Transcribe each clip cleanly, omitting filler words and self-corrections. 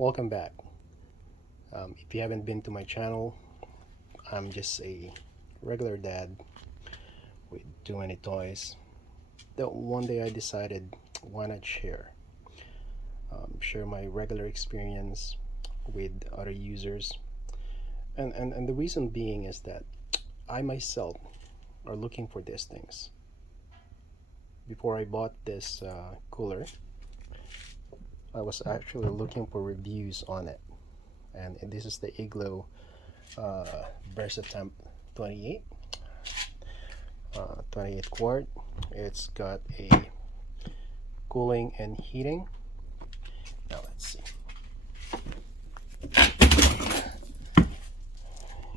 Welcome back. If you haven't been to my channel, I'm just a regular dad with too many toys. That one day I decided, why not share my regular experience with other users. And the reason being is that I myself are looking for these things. Before I bought this cooler, I was actually looking for reviews on it. And this is the Igloo Versatemp 28 quart. It's got a cooling and heating. Now let's see.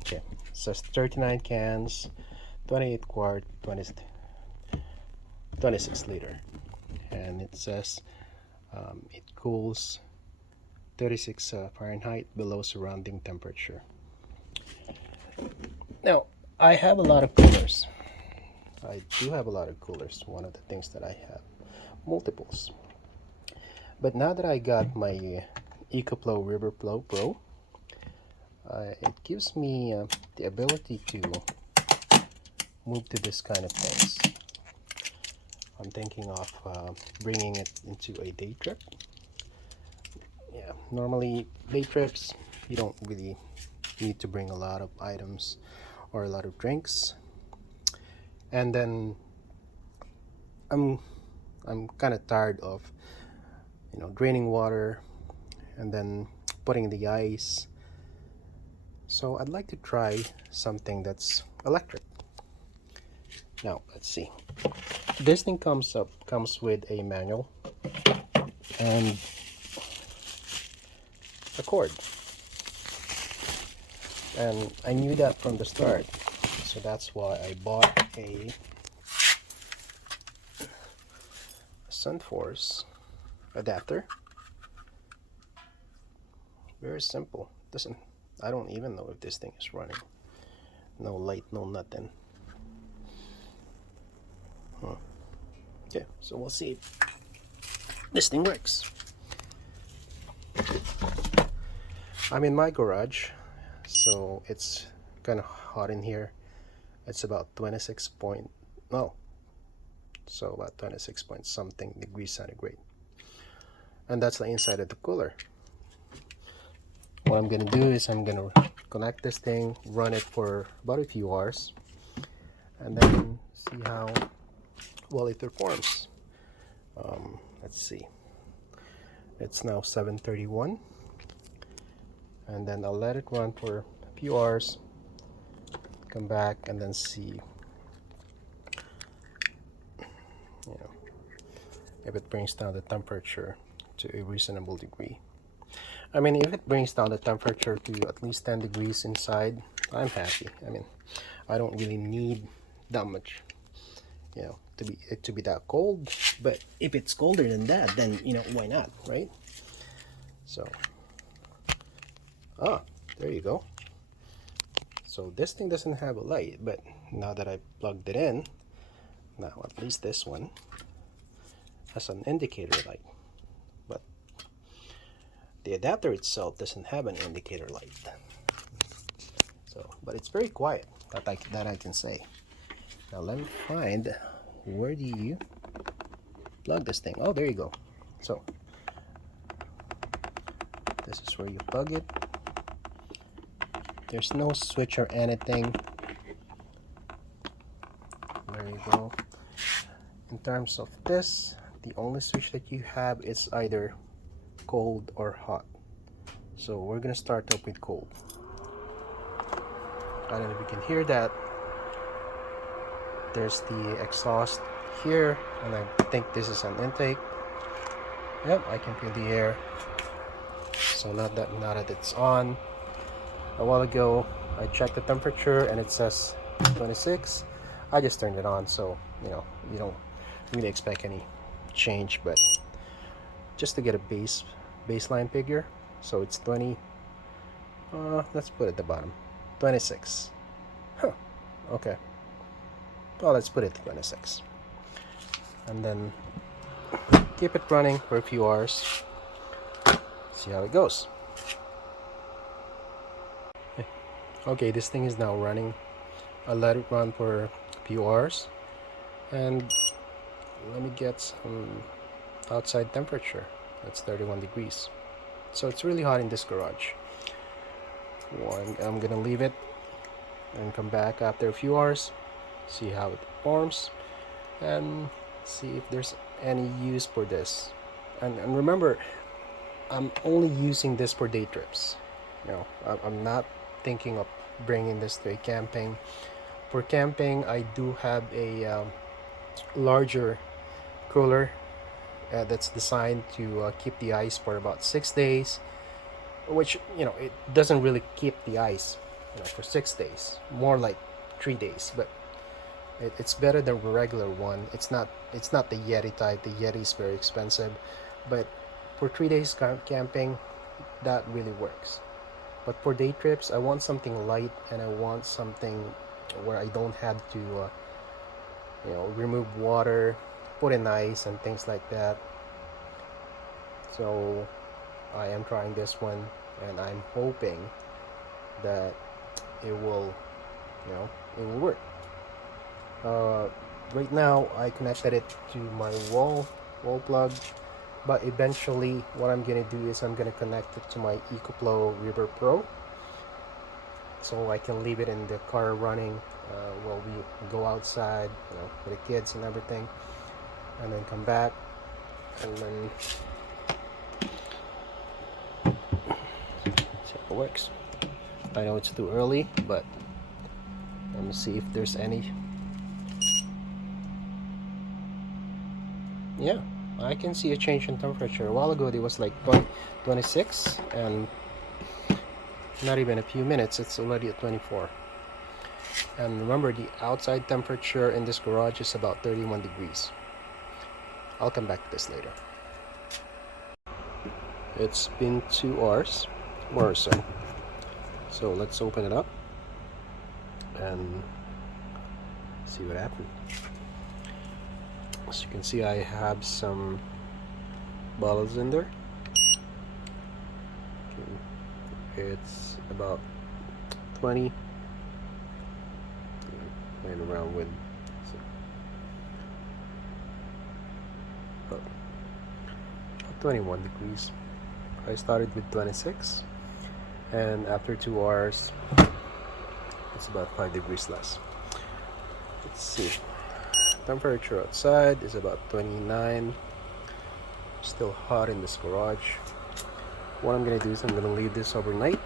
Okay, it says 39 cans, 28 quart, 26 liter, and it says it cools 36 Fahrenheit below surrounding temperature. Now, I have a lot of coolers. I do have a lot of coolers. One of the things that I have, multiples. But now that I got my EcoFlow Riverpro Pro, it gives me the ability to move to this kind of things. I'm thinking of bringing it into a day trip. Yeah, normally day trips, you don't really need to bring a lot of items or a lot of drinks. And then I'm kind of tired of draining water and then putting the ice. So I'd like to try something that's electric. Now let's see. This thing comes with a manual and a cord, and I knew that from the start, so that's why I bought a SunForce adapter. Very simple. I don't even know if this thing is running. No light, no nothing. Okay, so we'll see if this thing works. I'm in my garage, so it's kind of hot in here. It's about 26 point something degrees centigrade, and that's the inside of the cooler. What I'm gonna do is I'm gonna connect this thing, run it for about a few hours, and then see how well it performs. Let's see. It's now 7:31, and then I'll let it run for a few hours, come back, and then see if it brings down the temperature to a reasonable degree. I mean, if it brings down the temperature to at least 10 degrees inside, I'm happy. I mean, I don't really need that much, to be that cold. But if it's colder than that, then why not, right? So, there you go. So this thing doesn't have a light, but now that I plugged it in, now at least this one has an indicator light. But the adapter itself doesn't have an indicator light. So, but it's very quiet, that I can say. Now let me find, where do you plug this thing? Oh, there you go. So this is where you plug it. There's no switch or anything. There you go. In terms of this, the only switch that you have is either cold or hot. So we're gonna start up with cold. I don't know if you can hear that. There's the exhaust here, and I think this is an intake. Yep, I can feel the air. So now that it's on, a while ago I checked the temperature and it says 26. I just turned it on, so you don't really expect any change, but just to get a baseline figure. So it's 20. Let's put it at the bottom, 26. Okay, well, let's put it at 26, and then keep it running for a few hours, see how it goes. Okay, this thing is now running. I let it run for a few hours, and let me get some outside temperature. That's 31 degrees. So it's really hot in this garage. I'm gonna leave it and come back after a few hours, see how it performs, and see if there's any use for this. And remember, I'm only using this for day trips. I'm not thinking of bringing this to a camping. For camping, I do have a larger cooler that's designed to keep the ice for about 6 days, which it doesn't really keep the ice for 6 days, more like 3 days, but it's better than the regular one. It's not the Yeti type. The Yeti is very expensive, but for 3 days camping, that really works. But for day trips, I want something light, and I want something where I don't have to remove water, put in ice and things like that. So I am trying this one, and I'm hoping that it will it will work. Right now I connected it to my wall plug, but eventually what I'm gonna do is I'm gonna connect it to my EcoFlow Riverpro, so I can leave it in the car running while we go outside, with the kids and everything, and then come back, and then see how it works. I know it's too early, but let me see if there's any. Yeah, I can see a change in temperature. A while ago it was like 26, and not even a few minutes it's already at 24. And remember, the outside temperature in this garage is about 31 degrees. I'll come back to this later. It's been 2 hours more or so. So let's open it up and see what happened. As you can see, I have some bottles in there. It's about 20, playing around with, about 21 degrees. I started with 26, and after 2 hours it's about 5 degrees less. Let's see, temperature outside is about 29. Still hot in this garage. What I'm gonna do is I'm gonna leave this overnight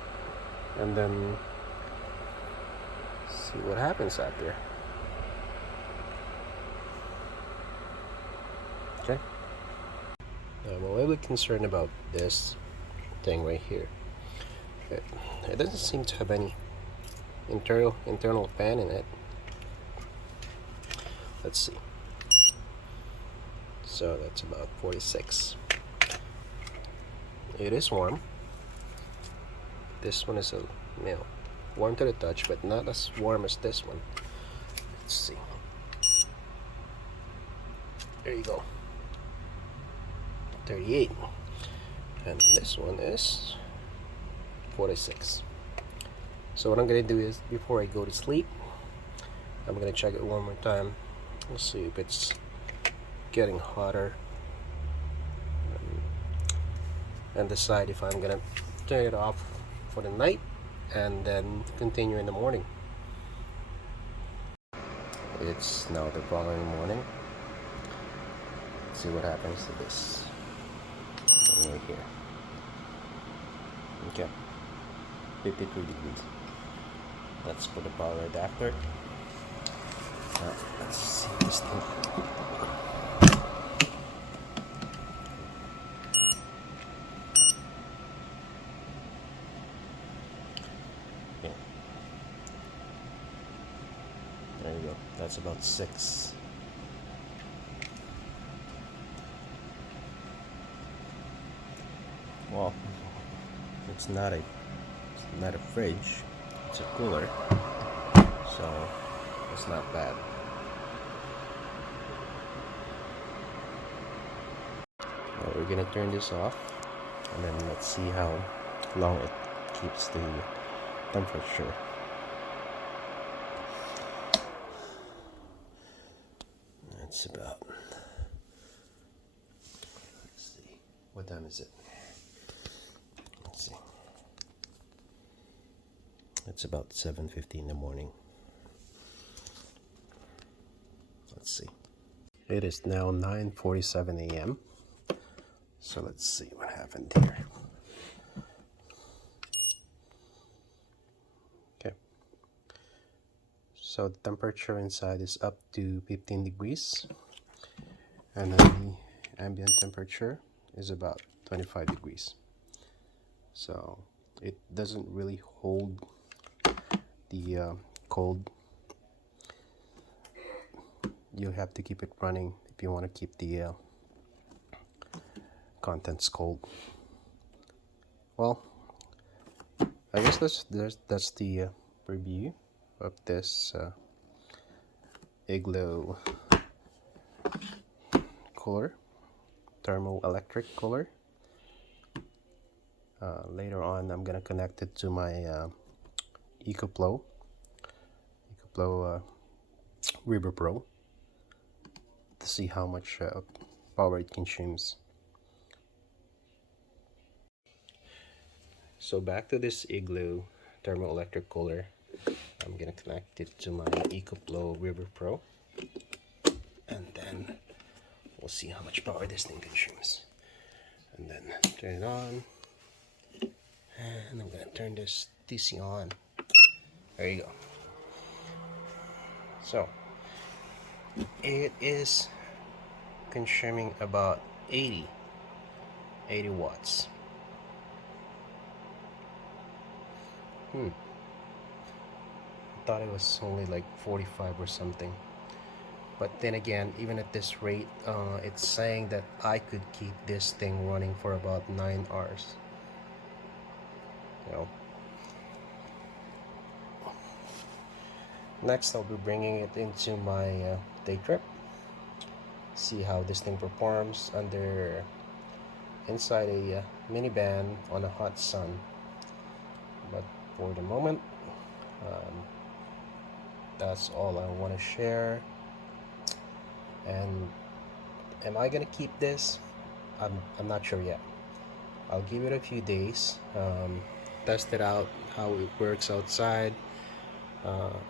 and then see what happens after. Okay. I'm a little bit concerned about this thing right here. It doesn't seem to have any internal fan in it. Let's see. So that's about 46. It is warm. This one is warm to the touch, but not as warm as this one. Let's see. There you go. 38. And this one is 46. So what I'm gonna do is, before I go to sleep, I'm gonna check it one more time. We'll see if it's getting hotter, and decide if I'm gonna turn it off for the night and then continue in the morning. It's now the following morning. Let's see what happens to this thing right here. Okay, 53 degrees. Let's put the power adapter. Let's see this thing. Yeah. There you go. That's about 6. Well, it's not a fridge. It's a cooler, so it's not bad. Now we're gonna turn this off, and then let's see how long it keeps the temperature time is it? Let's see. It's about 7:50 in the morning. Let's see. It is now 9:47 a.m. So let's see what happened here. Okay. So the temperature inside is up to 15 degrees. And then the ambient temperature is about 25 degrees. So it doesn't really hold the cold. You have to keep it running if you want to keep the contents cold. Well, I guess that's the review of this Igloo cooler, thermoelectric cooler. Later on, I'm gonna connect it to my EcoFlow Riverpro to see how much power it consumes. So back to this Igloo thermoelectric cooler, I'm gonna connect it to my EcoFlow Riverpro, and then we'll see how much power this thing consumes. And then turn it on, and I'm gonna turn this DC on. There you go. So it is consuming about 80 watts. I thought it was only like 45 or something. But then again, even at this rate, it's saying that I could keep this thing running for about 9 hours. You know. Next, I'll be bringing it into my day trip. See how this thing performs inside a minivan on a hot sun. But for the moment, that's all I want to share. And am I gonna keep this? I'm not sure yet. I'll give it a few days, test it out, how it works outside.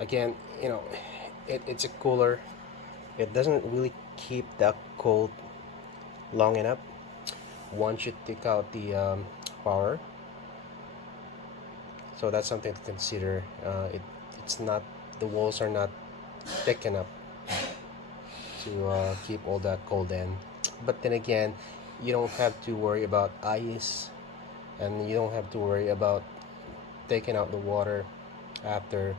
Again, you know, it's a cooler. It doesn't really keep that cold long enough once you take out the power. So that's something to consider. It's not, the walls are not thick enough to keep all that cold in. But then again, you don't have to worry about ice, and you don't have to worry about taking out the water after.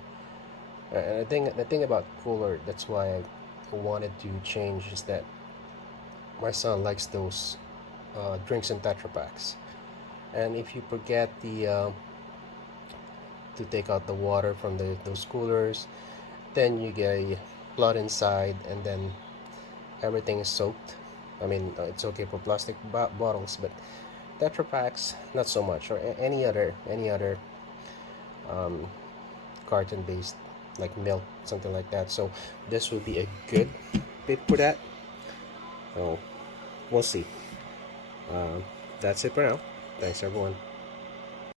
And the thing about cooler, that's why I wanted to change, is that my son likes those drinks in Tetra Packs, and if you forget to take out the water from those coolers, then you get a flood inside, and then everything is soaked. I mean, it's okay for plastic bottles, but Tetra Packs, not so much, or any other carton based, like milk, something like that. So this would be a good fit for that. So we'll see. That's it for now. Thanks everyone.